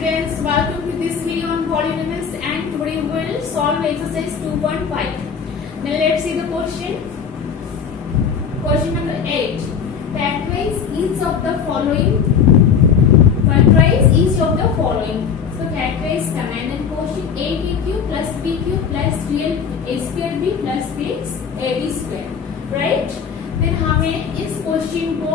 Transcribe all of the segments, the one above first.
students, welcome to this video on polynomials, and today we will solve exercise 2.5. Now let's see the question. Question number 8. Factorize each of the following. So factorize command and quotient AQ plus BQ plus real A square B plus 6AB square. Right? फिर हमें इस क्वेश्चन को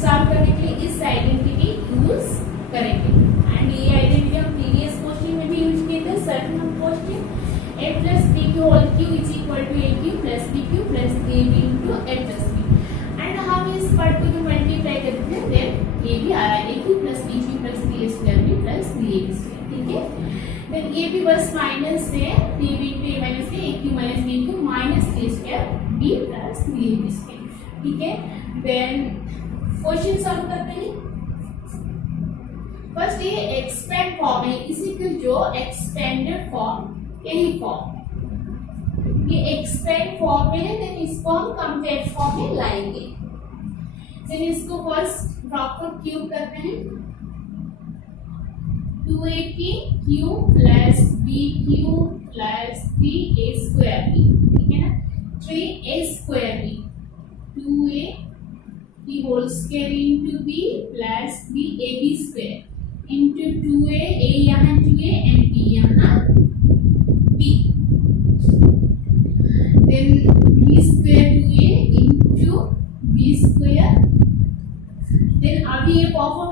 सॉल्व करने के लिए इस identity use करेंगे, and ये आइडेंटिटी हम प्रीवियस क्वेश्चन में भी यूज किए थे. Certain question a plus b की whole cube is equal to aq plus bq plus ab into a plus b, and हम इस पार्ट को जो मल्टीप्लाई करते हैं देन ये भी आ रहा है aq plus bq plus b square b plus 3ab square. ठीक है, देन ये भी बस माइनस से 3b into a minus a aq minus bq minus 3 square b plus 3ab square. ठीक है, देन क्वेश्चन सॉल्व करते हैं. फर्स्ट ये एक्सपेंड फॉर्म है, इसी का जो एक्सपेंडेड फॉर्म यही फॉर्म, ये एक्सपेंड फॉर्म में है, देन इसको हम कॉम्पैक्ट फॉर्म में लाएंगे. देन इसको फर्स्ट प्रॉपर क्यूब करते हैं. 2a की cube plus bq plus 3a square b. ठीक है ना, 3a स्क्वायर b 2a की whole square into b plus 3ab square into 2a, a यहाँ 2a एंड b यहाँ b, then b square 2a into b square. Then अभी ये proper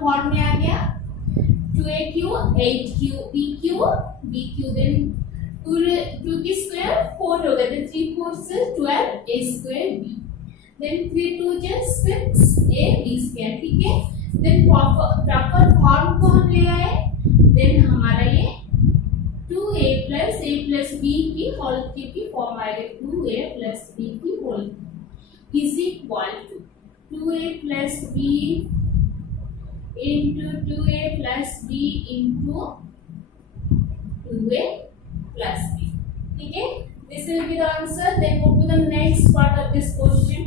form में आ गया. 2aq 8q bq देन 2 की स्क्वायर 4 हो गया, देन 3 4 से 12 a square b, then 3 2 just 6 a b square. ठीक है, देन प्रॉपर फॉर्म को हम ले आए, देन हमारा ये 2a plus b की होल क्यूब की फॉर्म आएगा. 2a plus b की whole is equal to 2a plus b into 2a plus b into 2a plus b. ठीक है, this will be the answer. Then move to the next part of this question.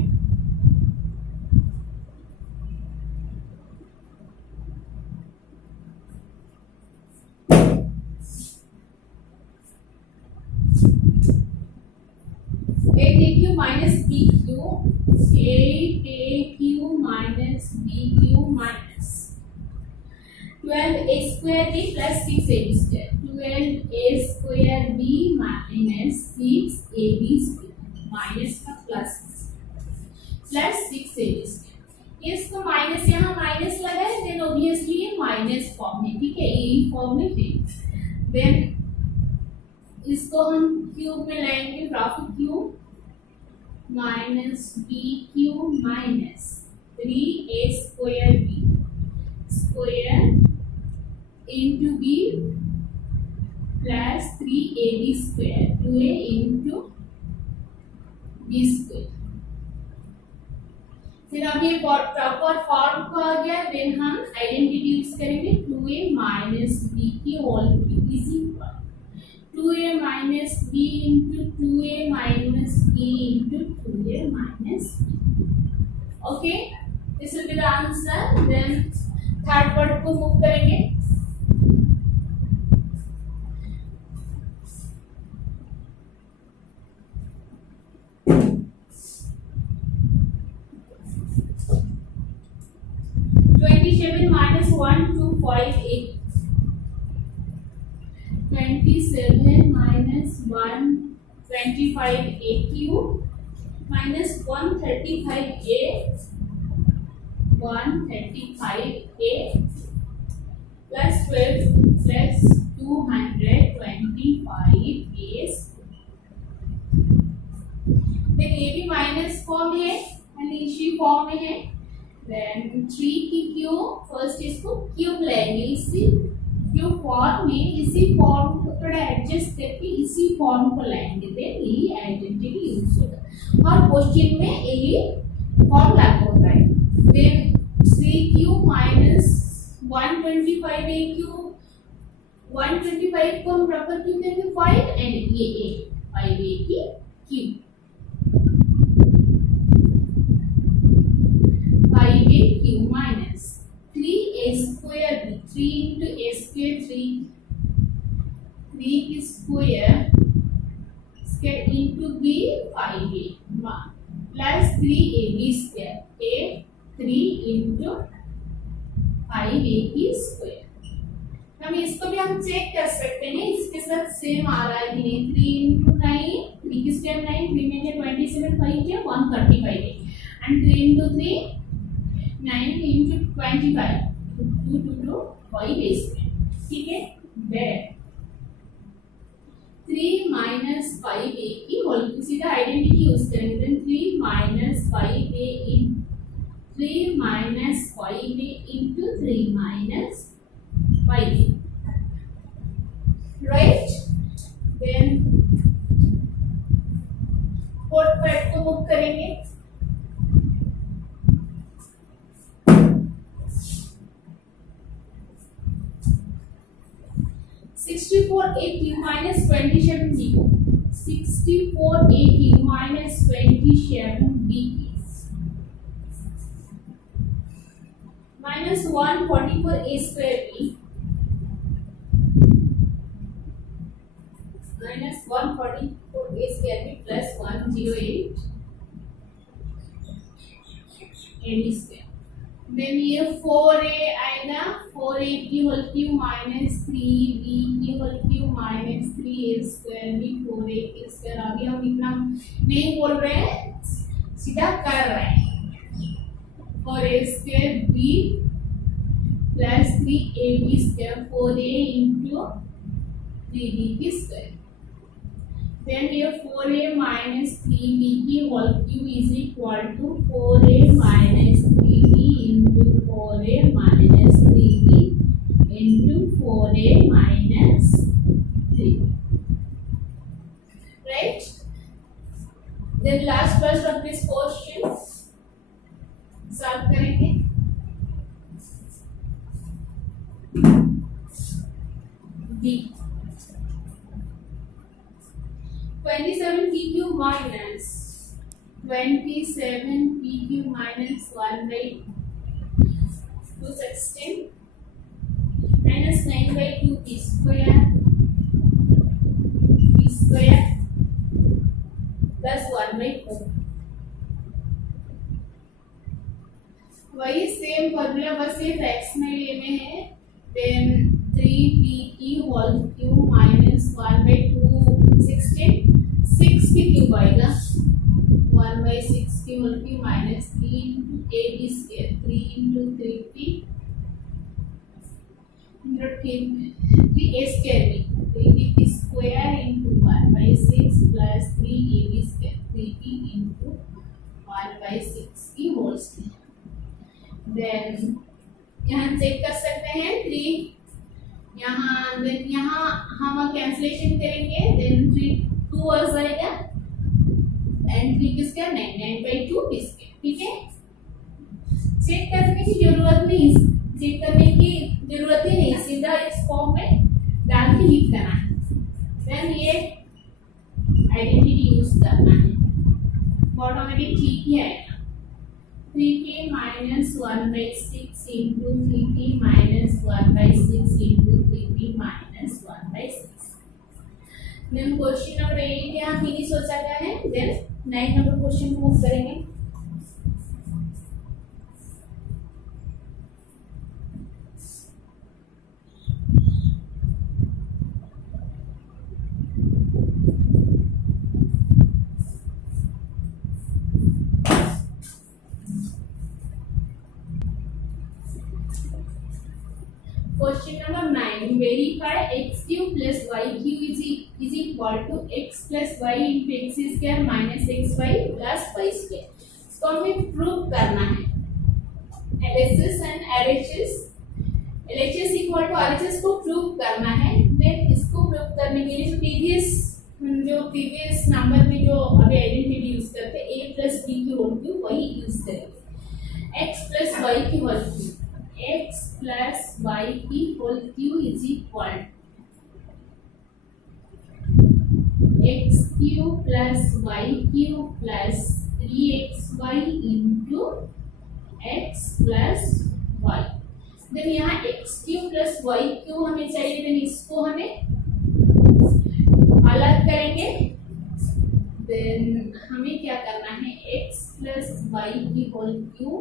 aq minus bq, 8aq minus bq minus 12a square b plus 6ab square. 12a square b minus 6ab square minus का plus 6ab square. इसको माइनस यहाँ माइनस लगा है, then obviously ये minus form है. ठीक है, यही फॉर्म में है. देन इसको हम क्यूब में लाएंगे. Profit cube minus b cube minus 3a square b square into b plus 3ab square 2a into b square. फिर अब ये प्रॉपर फॉर्म को आ गया, देन हम आइडेंटिटी यूज करेंगे. 2a minus b की whole cube is equal 2a minus b into 2a minus b into 2a minus b. Okay, this will be the answer. Then third part को move करेंगे. minus 1 2 5 8 27 minus 1 25 aq minus 135a 135a plus 12 plus 225a. then ये भी minus form है एंड इसी फॉर्म में है. देन 3 की cube, first इसको क्यूब लेंगे इसी क्यूब फॉर्म में, इसी फॉर्म को थोड़ा एडजस्ट करके इसी फॉर्म को लाएंगे, देन ये आइडेंटिटी यूज होगा और क्वेश्चन में यही फॉर्म लागू होता है. Then 3q minus 125a cube, 125 को हम प्रॉपर क्यूब देंगे 5 एंड ये a 5a की cube 5a cube minus 3a square b 3 into a square 3 square into b 5a plus 3ab square a 3 into 5ab square। हम इसको भी हम चेक कर सकते हैं इसके साथ सेम आ रहा है कि नहीं। 3 into 9 3 की स्क्वायर 9 3 में है 27 5 के 135 है एंड 3 into 3 9 into 25 2 to 5 is ठीक है। देन 3 minus 5a की होल सीधा आइडेंटिटी यूज करेंगे। Then 3 minus 5a in 3 minus 5a into 3 minus 5a, right? Then fourth part को मूव करेंगे। Sixty-four a cube minus 27 b cube. 64 a cube minus 27 b cube minus 144 a square b minus 144 a square b plus 108 a b square। Then ये 4a आएगा 4a की whole cube minus 3b की whole cube minus 3a square भी 4a की स्क्वायर। अभी हम इतना नहीं बोल रहे हैं सीधा कर रहे हैं। 4a square b plus 3ab square 4a into 3b की स्क्वायर। देन ये 4a माइनस 3b की whole cube is equal to 4a minus 3b into 4a minus 3b into 4a minus 3, right? Then last part of this question solve करेंगे। D 27 p cube minus 27 p cube minus 1 by 216 minus 9 by 2 p square plus 1 by 4। वही same formula बस ये फ्रैक्शनल में है। Then 3p की whole cube minus 1 by 216 6 की क्यूब आएगा 1 by 6 की whole cube minus 3 into a b square 3 into 3p into 3a square b 3p square into 1 by 6 plus 3ab square 3p into 1 by 6 की whole square. Then यहाँ चेक कर सकते हैं 3 यहाँ देन यहाँ हम कैंसलेशन करेंगे। देन 3 2 आ जाएगा एंड 3 किसका 9 by 2 किसके, ठीक है। चेक करने की जरूरत नहीं, चेक करने की जरूरत ही नहीं, सीधा इस फॉर्म में डाल के लिख देना है। देन ये आइडेंटिटी यूज करना है। बॉटम में भी ठीक ही आएगा 3p minus 1 by 6 into 3p minus 1 by 6 into 3p minus 1 by 6। Then question number 8 यहाँ फिनिश हो जाता है। देन 9 नंबर क्वेश्चन मूव करेंगे। Question number 9. Verify x cube plus y cube is equal to x plus y into x square minus xy plus y square। इसको हमें प्रूव करना है। LHS and RHS equal to RHS को प्रूव करना है। देन इसको प्रूव करने के लिए जो प्रीवियस नंबर में जो अभी आइडेंटिटी यूज करते हैं a plus b की होल क्यूब वही यूज करेंगे। x plus y की whole cube x plus y की whole cube is equal x cube plus y cube plus 3xy into x plus y। Then यहाँ x cube plus y cube हमें चाहिए, देन इसको हमें अलग करेंगे। देन हमें क्या करना है, x प्लस वाई की होल क्यू,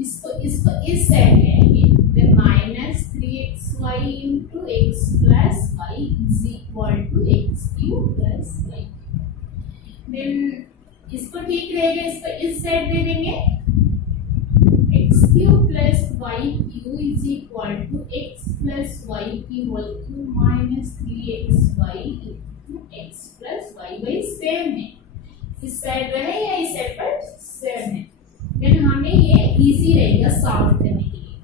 इसको इस साइड लेंगे, then minus 3xy into x plus y is equal to x cube plus y. Then इसको ठीक रहेगा, इसको इस साइड दे देंगे, x cube plus y cube is equal to x plus y की whole cube minus 3xy into x plus y. वही same है, इस साइड रहे या इस साइड पर सेम है। देन हमें ये इजी रहेगा सॉल्व करने के लिए।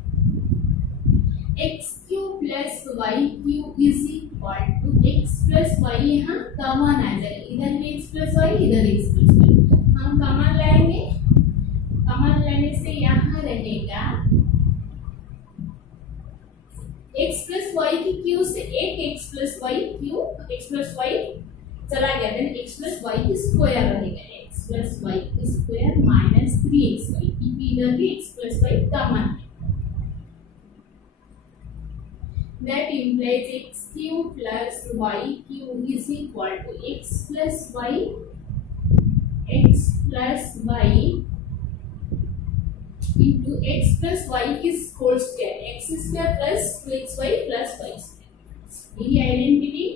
X cube plus y cube is equal to x plus y, यहाँ कॉमन आ जाएगा, इधर भी एक्स प्लस वाई, इधर एक्स प्लस वाई, हम कॉमन लाएंगे। कॉमन लेने से यहाँ रहेगा एक्स प्लस वाई की क्यू से एक x plus y cube, x plus y चला गया, देन एक्स प्लस वाई की स्क्वायर रहेगा, एक्स प्लस वाई की स्क्वायर माइनस 3xy, क्योंकि इधर भी एक्स प्लस वाई कॉमन है। That implies x cube plus y cube is equal to x plus y into x plus y is whole square, x square plus 2xy plus y square। ये identity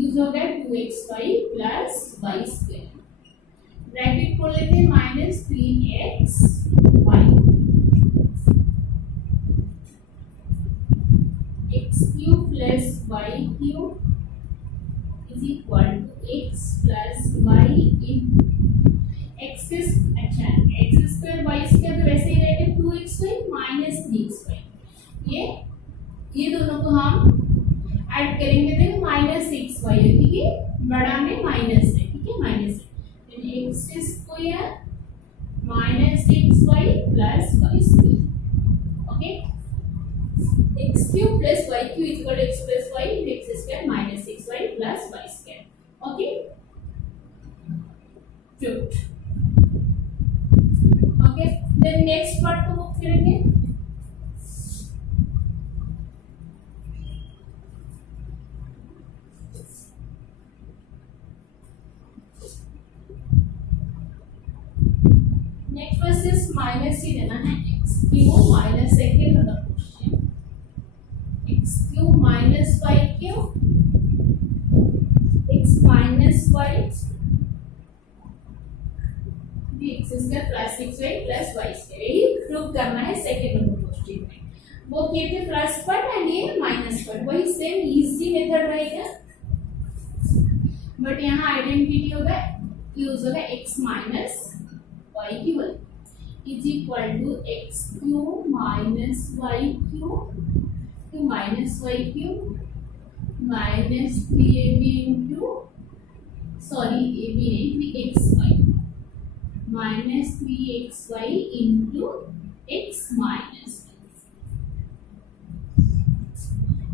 use होगा 2xy plus y square। Bracket खोल लेते हैं, minus 3xy x cube plus y cube is equal to x plus y in x is अच्छा x square y square तो वैसे ही रहेगा 2xy minus 3xy। ये दोनों को हम ऐड करेंगे तो माइनस 6y है, ठीक है, बड़ा में माइनस है, ठीक है, माइनस है, then x square minus 6y plus y square। Okay, x cube plus y cube is equal to x plus y into x square minus 6y plus y square। okay, good। okay, then next part को move करेंगे। Next versus minus ही लेना है, x cube minus second वाला question, x cube minus y cube x minus y x square plus 6y plus y square, यही prove करना है second number question में। वो किए थे प्लस पार्ट एंड ये माइनस पार्ट, वही सेम इजी मेथड रहेगा, बट यहाँ आइडेंटिटी होगा यूज होगा x minus y cube is equal to x cube minus y cube to minus y cube minus 3ab into sorry ab नहीं 3xy minus 3xy into x minus,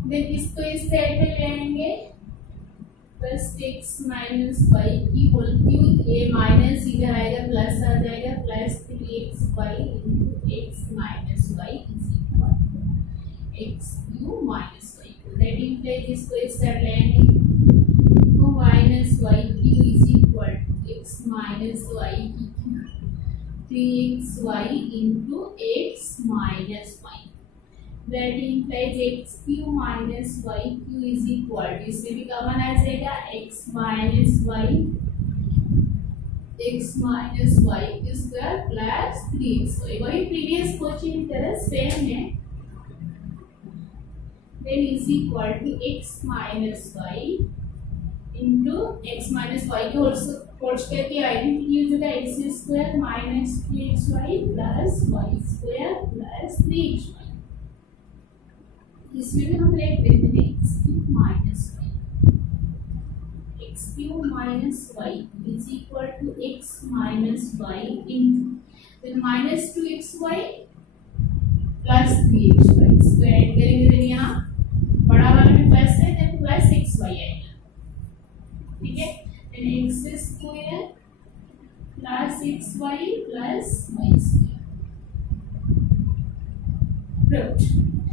देन इसको इस side पे ले आएंगे, प्लस x माइनस वाई की whole cube, ये minus इधर आएगा प्लस आ जाएगा, plus 3xy into x minus y is equal x cube minus y cube. That implies इसको इस साइड ले आएंगे, तो minus y cube is equal to x minus y की 3xy into x minus y. That implies x cube minus y cube is equal to, इसमें भी कॉमन आ जाएगा x minus y square plus 3xy, वही previous question की तरह सेम है। Then is equal to x minus y into x minus y के whole square की आइडेंटिटी यूज होगा x square minus 3xy plus y square plus 3xy। इसमें भी हम लिख देते हैं x cube minus y is equal to x minus y into फिर minus 2xy plus 3xy square करेंगे, देन यहाँ बड़ा वाला में प्लस है, देन प्लस 6y आएगा, ठीक है, then x square plus 6y plus y square. proved.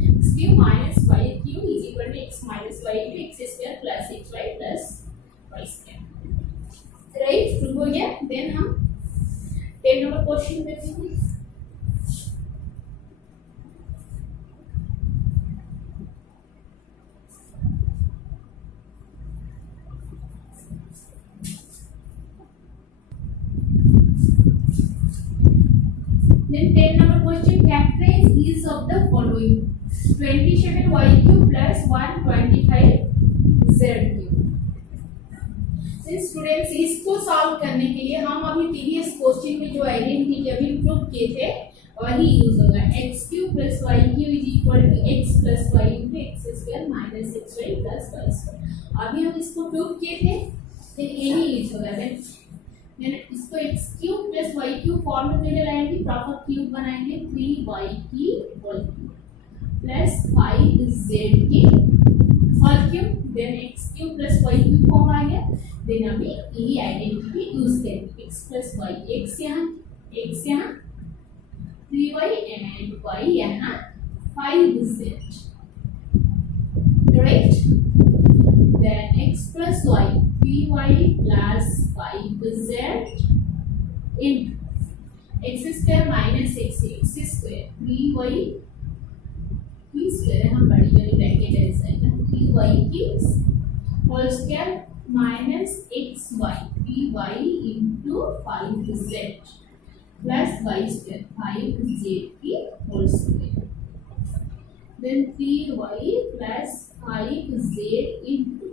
X cube minus y cube is equal to x minus y into x square plus xy plus y square. Right? Prove हो गया. देन हम 10 number question देखते हैं. Then 10 number question, factorize each of the following: 27 y cube plus 125 z cube. Students, इसको सॉल्व करने के लिए हम अभी प्रीवियस क्वेश्चन में जो आइडेंटिटी अभी प्रूव किए थे वही यूज होगा. x cube plus y cube is equal to x plus y into x square minus xy plus y square. अभी हम इसको प्रूव किए थे, फिर यही यूज होगा. देन इसको x cube plus y cube form में लाएंगे, प्रॉपर क्यूब बनाएंगे. 3y की होल क्यूब प्लस 5z की whole cube. Then x cube plus y cube form आ गया. देन अभी यही आइडेंटिटी यूज करेंगे. x प्लस y, x यहाँ 3y एंड y यहाँ 5z. Right? Then x plus y 3y plus 5z into x square minus x square 3y की स्क्वायर, हम बड़ी वाली ब्रैकेट ऐसा है ना, 3y की whole square minus xy 3y into 5z plus y square 5z की whole square. Then 3y plus 5z into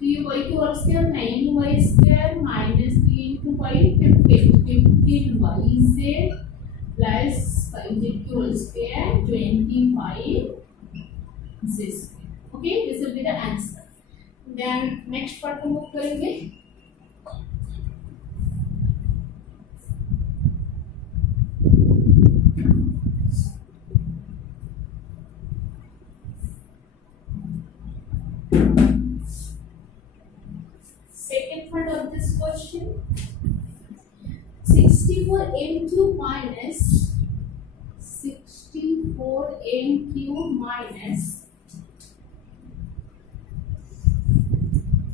3y की whole square 9y square minus 3 into 5 15yz plus 5z की whole square 25z square. Okay, this will be the answer. Then next part को move करेंगे. Second part of this question, 64n cube minus 64n cube minus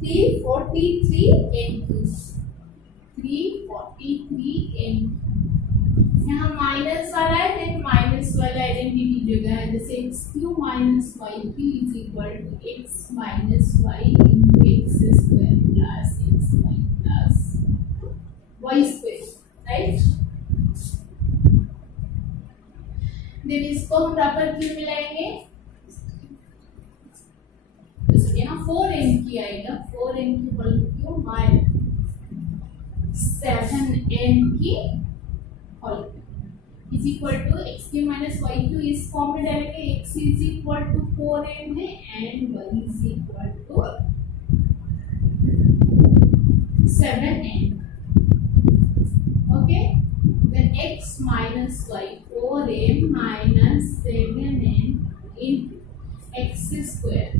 343n cube. 343n यहाँ माइनस वाला है, then minus वाला आइडेंटिटी जगह है. जैसे x cube minus y cube is equal to x minus y into x square plus xy plus y square. Right? Then इसको हम proper cube मिलाएंगे. यहाँ 4n की आएगा, 4n की होल क्यूब माइनस 7n की whole is equal to x cube minus y cube. इस form में डालेंगे. x is equal to 4n है and y is equal to 7n. Okay, then x minus y 4n minus 7n into x square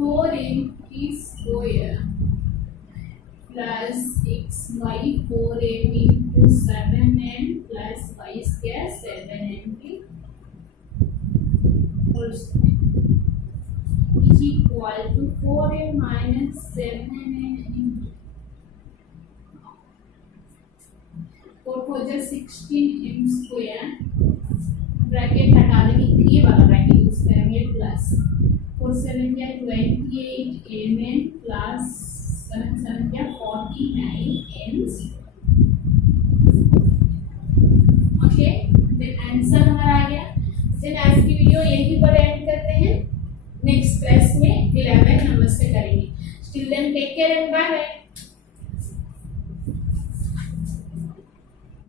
4n की square plus xy 4n into 7n plus y square 7n की whole square is equal to 4n minus 7n into 4 4 जा 16n square. Bracket हटा देंगे, ये वाला bracket use करेंगे. प्लस 4 7 क्या 28n plus 7 7 क्या 49n. ओके, देन आंसर हमारा आ गया. देन आज की वीडियो यहीं पर एंड करते हैं. नेक्स्ट क्लास में 11 नंबर से करेंगे. Till then take care and bye bye.